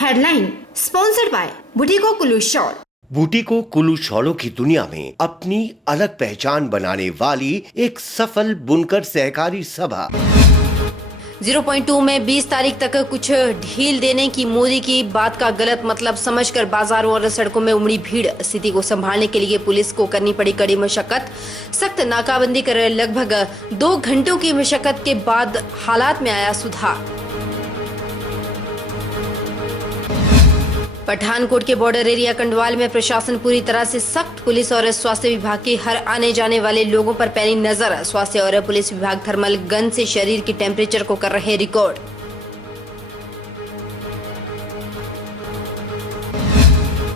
Headline sponsored by Bhuttico Kullu shawl. Bhuttico Kullu शॉलों की दुनिया में अपनी अलग पहचान बनाने वाली एक सफल बुनकर सहकारी सभा। 0.2 में 20 तारीख तक कुछ ढील देने की मोदी की बात का गलत मतलब समझकर बाजारों और सड़कों में उमड़ी भीड़। स्थिति को संभालने के लिए पुलिस को करनी पड़ी कड़ी मशक्कत। सख्त नाकाबंदी कर लगभग 2 घंटों की मशक्कत के बाद हालात में आया सुधार। पठानकोट के बॉर्डर एरिया कंडवाल में प्रशासन पूरी तरह से सख्त। पुलिस और स्वास्थ्य विभाग की हर आने जाने वाले लोगों पर पैनी नजर। स्वास्थ्य और पुलिस विभाग थर्मल गन से शरीर की टेम्परेचर को कर रहे रिकॉर्ड।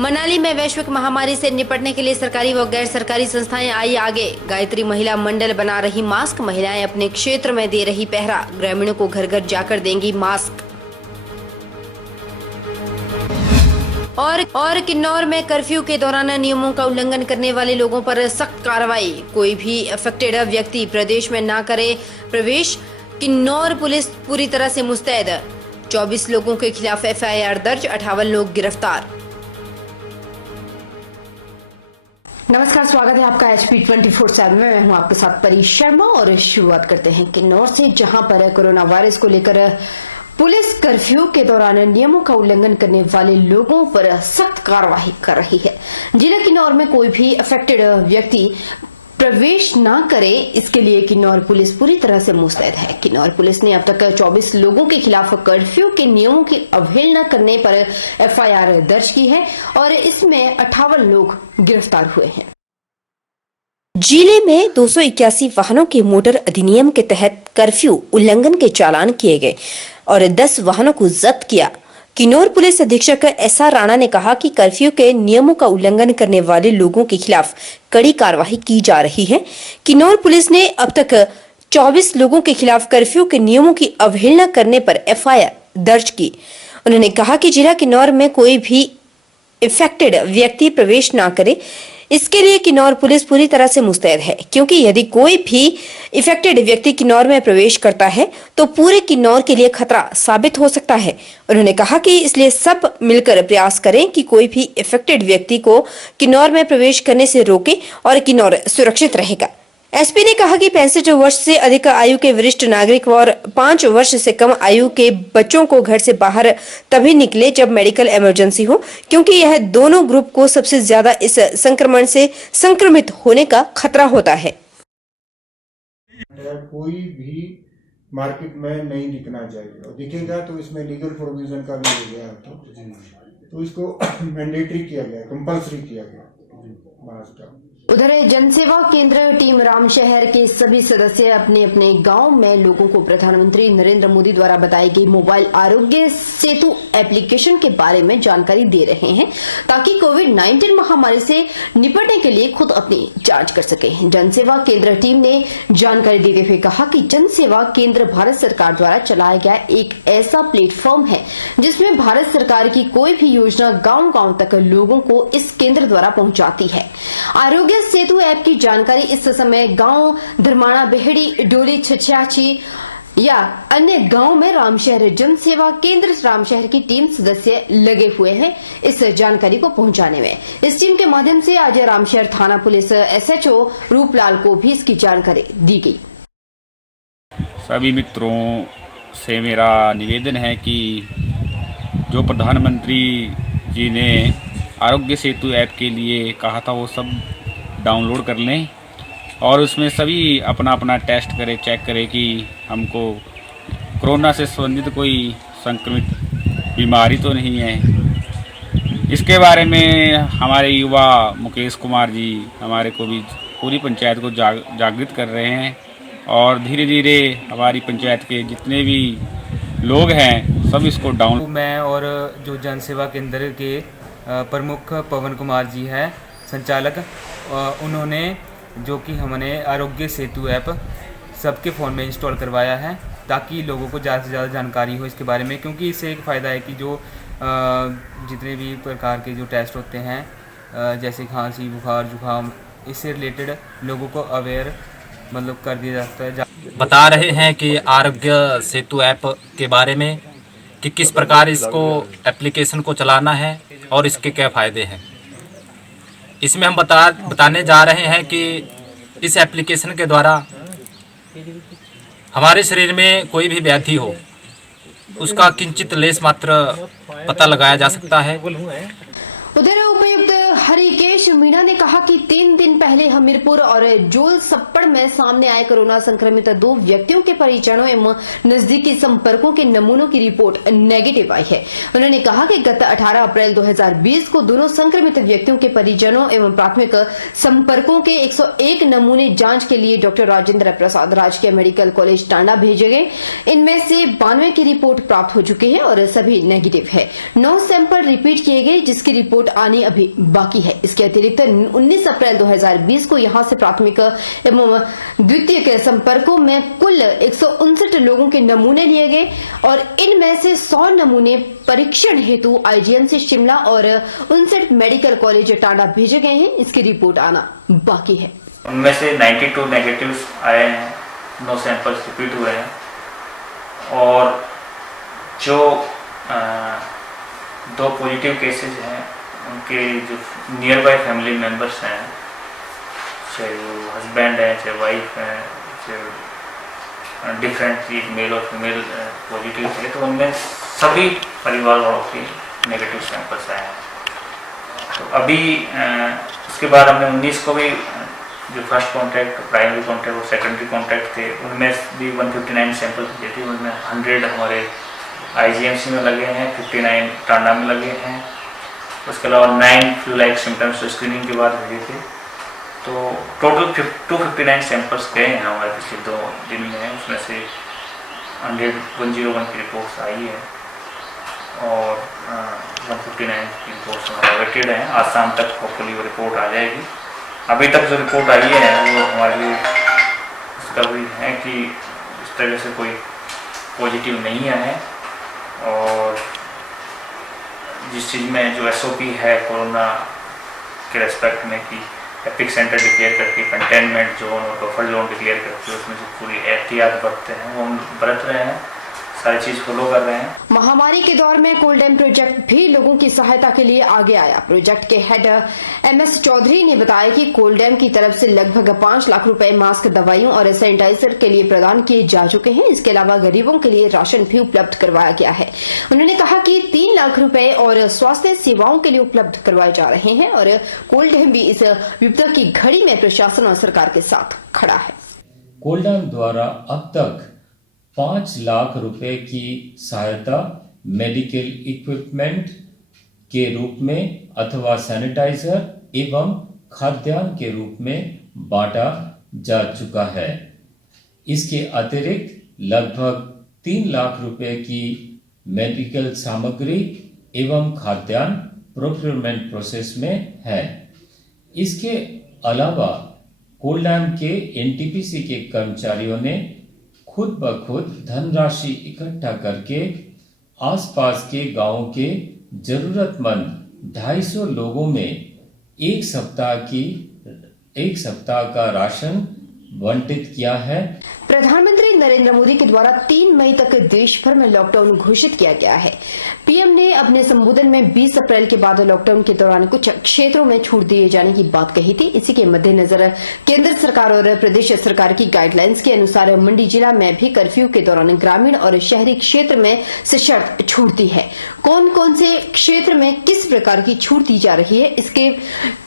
मनाली में वैश्विक महामारी से निपटने के लिए सरकारी व गैर सरकारी संस्थाएं आई आगे। गायत्री महिला मंडल बना रही मास्क। महिलाएं अपने क्षेत्र में दे रही पहरा। ग्रामीणों को घर घर जाकर देंगी मास्क। और किन्नौर में कर्फ्यू के दौरान नियमों का उल्लंघन करने वाले लोगों पर सख्त कार्रवाई। कोई भी अफेक्टेड व्यक्ति प्रदेश में ना करे प्रवेश। किन्नौर पुलिस पूरी तरह से मुस्तैद। 24 लोगों के खिलाफ FIR दर्ज, 58 लोग गिरफ्तार। नमस्कार, स्वागत है आपका HP 24/7 में। मैं हूं आपके साथ परी शर्मा और शुरुआत करते हैं किन्नौर से, जहां पर कोरोना वायरस को लेकर पुलिस कर्फ्यू के दौरान नियमों का उल्लंघन करने वाले लोगों पर सख्त कार्रवाई कर रही है। जिला किन्नौर में कोई भी अफेक्टेड व्यक्ति प्रवेश न करे, इसके लिए किन्नौर पुलिस पूरी तरह से मुस्तैद है। किन्नौर पुलिस ने अब तक 24 लोगों के खिलाफ कर्फ्यू के नियमों की अवहेलना करने पर FIR दर्ज की है और इसमें 58 लोग गिरफ्तार हुए हैं। जिले में 281 वाहनों के मोटर अधिनियम के तहत कर्फ्यू उल्लंघन के चालान किए गए और 10 वाहनों को जब्त किया। किन्नौर पुलिस अधीक्षक SR राणा ने कहा कि कर्फ्यू के नियमों का उल्लंघन करने वाले लोगों के खिलाफ कड़ी कार्रवाई की जा रही है। किन्नौर पुलिस ने अब तक 24 लोगों के खिलाफ कर्फ्यू के नियमों की अवहेलना करने पर FIR दर्ज की। उन्होंने कहा कि जिला किन्नौर में कोई भी इफेक्टेड व्यक्ति प्रवेश न करे, इसके लिए किन्नौर पुलिस पूरी तरह से मुस्तैद है, क्योंकि यदि कोई भी इफेक्टेड व्यक्ति किन्नौर में प्रवेश करता है तो पूरे किन्नौर के लिए खतरा साबित हो सकता है। उन्होंने कहा कि इसलिए सब मिलकर प्रयास करें कि कोई भी इफेक्टेड व्यक्ति को किन्नौर में प्रवेश करने से रोके और किन्नौर सुरक्षित रहेगा। SP ने कहा कि 65 वर्ष से अधिक आयु के वरिष्ठ नागरिक और 5 वर्ष से कम आयु के बच्चों को घर से बाहर तभी निकले जब मेडिकल इमरजेंसी हो, क्योंकि यह दोनों ग्रुप को सबसे ज्यादा इस संक्रमण से संक्रमित होने का खतरा होता है। कोई भी मार्केट में नहीं दिखना चाहिए, और दिखेगा तो इसमें लीगल प्रोविजन का भी हो गया, तो इसको मैंडेटरी किया गया, कंपल्सरी किया गया मास्क का। उधर जनसेवा केंद्र टीम रामशहर के सभी सदस्य अपने अपने गांव में लोगों को प्रधानमंत्री नरेंद्र मोदी द्वारा बताई गई मोबाइल आरोग्य सेतु एप्लीकेशन के बारे में जानकारी दे रहे हैं, ताकि कोविड-19 महामारी से निपटने के लिए खुद अपनी जांच कर सके। जनसेवा केंद्र टीम ने जानकारी देते हुए कहा कि जनसेवा केंद्र भारत सरकार द्वारा चलाया गया एक ऐसा प्लेटफॉर्म है जिसमें भारत सरकार की कोई भी योजना गाँव-गाँव तक लोगों को इस केंद्र द्वारा पहुंचाती है। आरोग्य सेतु ऐप की जानकारी इस समय गांव धर्माणा, बेहड़ी, डोली, छछाची या अन्य गांव में रामशहर जन सेवा केंद्र रामशहर की टीम सदस्य लगे हुए हैं इस जानकारी को पहुंचाने में। इस टीम के माध्यम से आज रामशहर थाना पुलिस SHO रूपलाल को भी इसकी जानकारी दी गई। सभी मित्रों से मेरा निवेदन है कि जो प्रधानमंत्री जी ने आरोग्य सेतु ऐप के लिए कहा था वो सब डाउनलोड कर लें और उसमें सभी अपना अपना टेस्ट करें, चेक करें कि हमको कोरोना से संबंधित कोई संक्रमित बीमारी तो नहीं है। इसके बारे में हमारे युवा मुकेश कुमार जी हमारे को भी पूरी पंचायत को जागृत कर रहे हैं और धीरे धीरे हमारी पंचायत के जितने भी लोग हैं सब इसको डाउन। मैं और जो जन सेवा केंद्र के प्रमुख पवन कुमार जी हैं संचालक, उन्होंने जो कि हमने आरोग्य सेतु ऐप सबके फ़ोन में इंस्टॉल करवाया है, ताकि लोगों को ज़्यादा से ज़्यादा जानकारी हो इसके बारे में। क्योंकि इससे एक फ़ायदा है कि जो जितने भी प्रकार के जो टेस्ट होते हैं, जैसे खांसी, बुखार, जुकाम, इससे रिलेटेड लोगों को अवेयर मतलब कर दिया जाता है। बता रहे हैं कि आरोग्य सेतु ऐप के बारे में कि किस प्रकार इसको एप्लीकेशन को चलाना है और इसके क्या फ़ायदे हैं। इसमें हम बताने जा रहे हैं कि इस एप्लीकेशन के द्वारा हमारे शरीर में कोई भी व्याधि हो उसका किंचित लेस मात्र पता लगाया जा सकता है। उधर उपायुक्त हरिकेश मीणा ने कहा कि 3 दिन पहले हमीरपुर और जोल सप्पड़ में सामने आए कोरोना संक्रमित 2 व्यक्तियों के परिजनों एवं नजदीकी संपर्कों के नमूनों की रिपोर्ट नेगेटिव आई है। उन्होंने कहा कि गत 18 अप्रैल 2020 को दोनों संक्रमित व्यक्तियों के परिजनों एवं प्राथमिक संपर्कों के 101 नमूने जांच के लिए डॉक्टर राजेंद्र प्रसाद राजकीय मेडिकल कॉलेज टांडा भेजे गए। इनमें से 92 की रिपोर्ट प्राप्त हो चुकी है और सभी नेगेटिव है। 9 सैंपल रिपीट किए गए जिसकी रिपोर्ट आनी अभी बाकी है। इसके अतिरिक्त 19 अप्रैल 2020 को यहां से प्राथमिक एवं द्वितीयक संपर्कों में कुल 159 लोगों के नमूने लिए गए और इनमें से 100 नमूने परीक्षण हेतु आईजीएमसी शिमला और 59 मेडिकल कॉलेज टांडा भेजे गए हैं। इसकी रिपोर्ट आना बाकी है। उनमें से 92 नेगेटिव्स आए हैं, 9 सैंपल्स रिपीट हुए हैं और जो 2 पॉजिटिव केसेस हैं उनके जो नियर बाय फैमिली मेंबर्स हैं, चाहे वो हस्बैंड है चाहे वाइफ है, चाहे डिफरेंट मेल और फीमेल पॉजिटिव थे, तो उनमें सभी परिवार वालों के नेगेटिव सैंपल्स आए हैं। तो अभी उसके बाद हमने 19 को भी जो फर्स्ट कॉन्टैक्ट, प्राइमरी कॉन्टैक्ट और सेकेंडरी कॉन्टैक्ट थे उनमें भी 159 सैंपल्स दिए थे। उनमें 100 हमारे आईजीएमसी में लगे हैं, 59 टांडा में लगे हैं। उसके अलावा 9 फ्लू लाइक सिम्टम्स स्क्रीनिंग के बाद भेजे थे। तो टोटल 259 सैंपल्स गए हैं हमारे पिछले 2 दिन में। उसमें से 101 की रिपोर्ट्स आई है और 159 की रिपोर्ट्स हमारे वेटेड हैं। आज शाम तक होपफुली वो रिपोर्ट आ जाएगी। अभी तक जो रिपोर्ट आई है वो हमारे लिए डिस्कवरी है कि इस तरह से कोई पॉजिटिव नहीं आया है और जिस चीज़ में जो एसओपी है कोरोना के रेस्पेक्ट में कि एपिक सेंटर डिक्लेयर करके कंटेनमेंट जोन और बफर जोन डिक्लेयर करके उसमें से पूरी एहतियात बरतते हैं वो हम बरत रहे हैं, सारी चीज फॉलो कर रहे हैं। महामारी के दौर में कोल्ड डैम प्रोजेक्ट भी लोगों की सहायता के लिए आगे आया। प्रोजेक्ट के हेड एमएस चौधरी ने बताया कि कोल्ड डैम की तरफ से लगभग 5 लाख रुपए मास्क, दवाइयों और सैनिटाइजर के लिए प्रदान किए जा चुके हैं। इसके अलावा गरीबों के लिए राशन भी उपलब्ध करवाया गया है। उन्होंने कहा कि 3 लाख रुपए और स्वास्थ्य सेवाओं के लिए उपलब्ध करवाए जा रहे हैं और कोल्ड डैम भी इस विपदा की घड़ी में प्रशासन और सरकार के साथ खड़ा है। कोल्ड डैम द्वारा अब तक 5 लाख रुपए की सहायता मेडिकल इक्विपमेंट के रूप में अथवा सैनिटाइजर एवं खाद्यान्न के रूप में बांटा जा चुका है। इसके अतिरिक्त लगभग 3 लाख रुपए की मेडिकल सामग्री एवं खाद्यान्न प्रोक्योरमेंट प्रोसेस में है। इसके अलावा कोल्ड डैम के एनटीपीसी के कर्मचारियों ने खुद ब खुद धनराशि इकट्ठा करके आसपास के गांवों के जरूरतमंद 250 लोगों में एक सप्ताह का राशन आवंटित किया है। प्रधानमंत्री नरेंद्र मोदी के द्वारा 3 मई तक देश भर में लॉकडाउन घोषित किया गया है। पीएम ने अपने संबोधन में 20 अप्रैल के बाद लॉकडाउन के दौरान कुछ क्षेत्रों में छूट दिए जाने की बात कही थी। इसी के मद्देनजर केंद्र सरकार और प्रदेश सरकार की गाइडलाइंस के अनुसार मंडी जिला में भी कर्फ्यू के दौरान ग्रामीण और शहरी क्षेत्र में सशर्त छूट दी है। कौन कौन से क्षेत्र में किस प्रकार की छूट दी जा रही है, इसके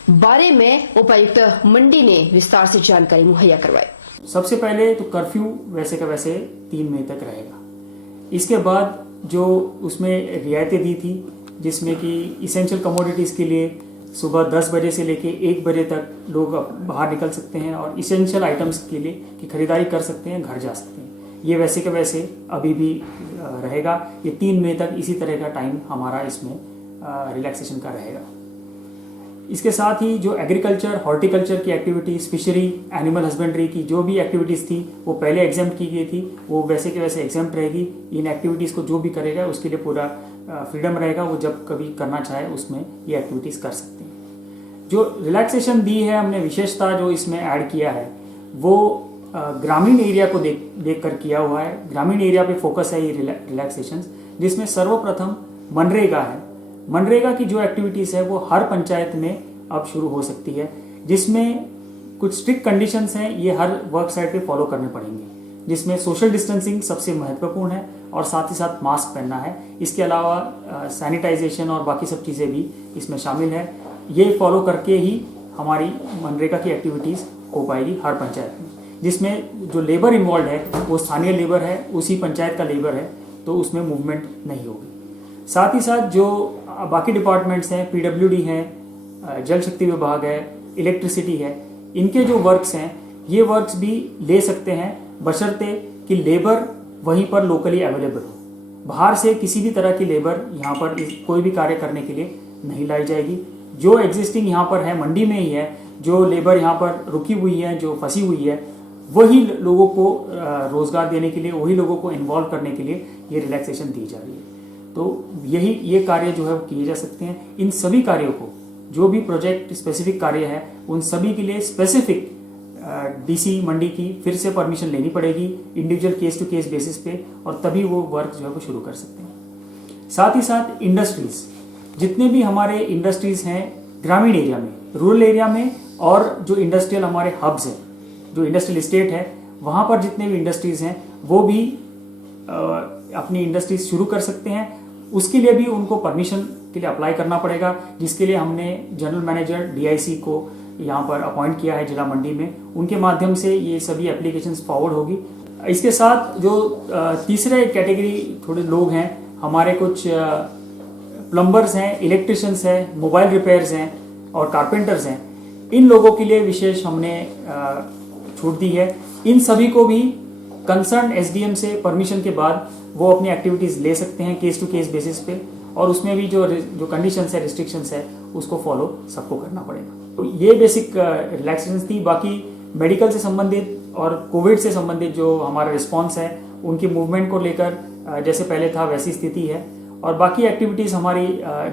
बारे में उपायुक्त मंडी ने विस्तार से जानकारी मुहैया करवाई। सबसे पहले तो कर्फ्यू वैसे का वैसे 3 मई तक रहेगा। इसके बाद जो उसमें रियायतें दी थी, जिसमें कि इसेंशियल कमोडिटीज़ के लिए सुबह 10 बजे से लेके 1 बजे तक लोग बाहर निकल सकते हैं और इसेंशियल आइटम्स के लिए की खरीदारी कर सकते हैं, घर जा सकते हैं। ये वैसे के वैसे अभी भी रहेगा। ये 3 मई तक इसी तरह का टाइम हमारा इसमें रिलैक्सेशन का रहेगा। इसके साथ ही जो एग्रीकल्चर, हॉर्टिकल्चर की एक्टिविटीज़, फिशरी, एनिमल हस्बेंड्री की जो भी एक्टिविटीज़ थी वो पहले एग्जाम्प्ट की गई थी, वो वैसे के वैसे एग्जाम्प्ट रहेगी। इन एक्टिविटीज़ को जो भी करेगा उसके लिए पूरा फ्रीडम रहेगा, वो जब कभी करना चाहे उसमें ये एक्टिविटीज़ कर सकते हैं। जो रिलैक्सेशन दी है हमने, विशेषता जो इसमें ऐड किया है वो ग्रामीण एरिया को देख कर किया हुआ है। ग्रामीण एरिया पे फोकस है ये रिलैक्सेशन, जिसमें सर्वप्रथम मनरेगा है। मनरेगा की जो एक्टिविटीज़ है वो हर पंचायत में अब शुरू हो सकती है, जिसमें कुछ स्ट्रिक्ट कंडीशंस हैं, ये हर वर्क साइट पे फॉलो करने पड़ेंगे, जिसमें सोशल डिस्टेंसिंग सबसे महत्वपूर्ण है और साथ ही साथ मास्क पहनना है। इसके अलावा सैनिटाइजेशन और बाकी सब चीज़ें भी इसमें शामिल है। ये फॉलो करके ही हमारी मनरेगा की एक्टिविटीज़ हो पाएगी हर पंचायत में, जिसमें जो लेबर इन्वॉल्व है वो स्थानीय लेबर है, उसी पंचायत का लेबर है, तो उसमें मूवमेंट नहीं होगी। साथ ही साथ जो बाकी डिपार्टमेंट्स हैं, PWD हैं, जल शक्ति विभाग है, इलेक्ट्रिसिटी है, इनके जो वर्क्स हैं ये वर्क्स भी ले सकते हैं, बशर्ते कि लेबर वहीं पर लोकली अवेलेबल हो। बाहर से किसी भी तरह की लेबर यहाँ पर कोई भी कार्य करने के लिए नहीं लाई जाएगी। जो एग्जिस्टिंग यहाँ पर है, मंडी में ही है, जो लेबर यहाँ पर रुकी हुई है, जो फंसी हुई है, वही लोगों को रोजगार देने के लिए, वही लोगों को इन्वॉल्व करने के लिए ये रिलैक्सेशन दी जा रही है। तो ये कार्य जो है वो किए जा सकते हैं। इन सभी कार्यों को, जो भी प्रोजेक्ट स्पेसिफिक कार्य है, उन सभी के लिए स्पेसिफिक DC मंडी की फिर से परमिशन लेनी पड़ेगी individual case to case basis पे, और तभी वो वर्क जो है वो शुरू कर सकते हैं। साथ ही साथ इंडस्ट्रीज, जितने भी हमारे इंडस्ट्रीज हैं ग्रामीण एरिया में, रूरल एरिया में, और जो इंडस्ट्रियल हमारे हब्स हैं, जो इंडस्ट्रियल स्टेट है, वहाँ पर जितने भी इंडस्ट्रीज हैं वो भी अपनी इंडस्ट्रीज शुरू कर सकते हैं। उसके लिए भी उनको परमिशन के लिए अप्लाई करना पड़ेगा, जिसके लिए हमने जनरल मैनेजर DIC को यहाँ पर अपॉइंट किया है जिला मंडी में। उनके माध्यम से ये सभी एप्लीकेशंस फॉरवर्ड होगी। इसके साथ जो तीसरे कैटेगरी थोड़े लोग हैं, हमारे कुछ प्लम्बर्स हैं, इलेक्ट्रिशियंस हैं, मोबाइल रिपेयर्स हैं और कारपेंटर्स हैं, इन लोगों के लिए विशेष हमने छूट दी है। इन सभी को भी कंसर्न SDM से परमिशन के बाद वो अपनी एक्टिविटीज़ ले सकते हैं केस टू केस बेसिस पे, और उसमें भी जो कंडीशंस है, रिस्ट्रिक्शंस है, उसको फॉलो सबको करना पड़ेगा। तो ये बेसिक रिलैक्सेशंस थी। बाकी मेडिकल से संबंधित और कोविड से संबंधित जो हमारा रिस्पॉन्स है, उनकी मूवमेंट को लेकर जैसे पहले था वैसी स्थिति है, और बाकी एक्टिविटीज़ हमारी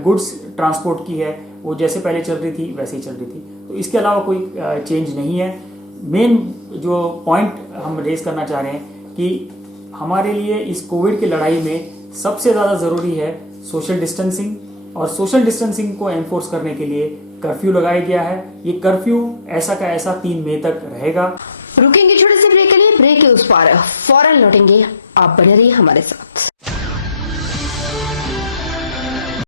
गुड्स ट्रांसपोर्ट की है, वो जैसे पहले चल रही थी वैसे ही चल रही थी। तो इसके अलावा कोई चेंज नहीं है। मेन जो पॉइंट हम रेज करना चाह रहे हैं कि हमारे लिए इस कोविड की लड़ाई में सबसे ज़्यादा ज़रूरी है सोशल डिस्टेंसिंग, और सोशल डिस्टेंसिंग को एनफोर्स करने के लिए कर्फ्यू लगाया गया है। ये कर्फ्यू ऐसा का ऐसा 3 मई तक रहेगा। रुकेंगे छोटे से ब्रेक के लिए, ब्रेक के उस पार फौरन लौटेंगे, आप बने रहिए हमारे साथ।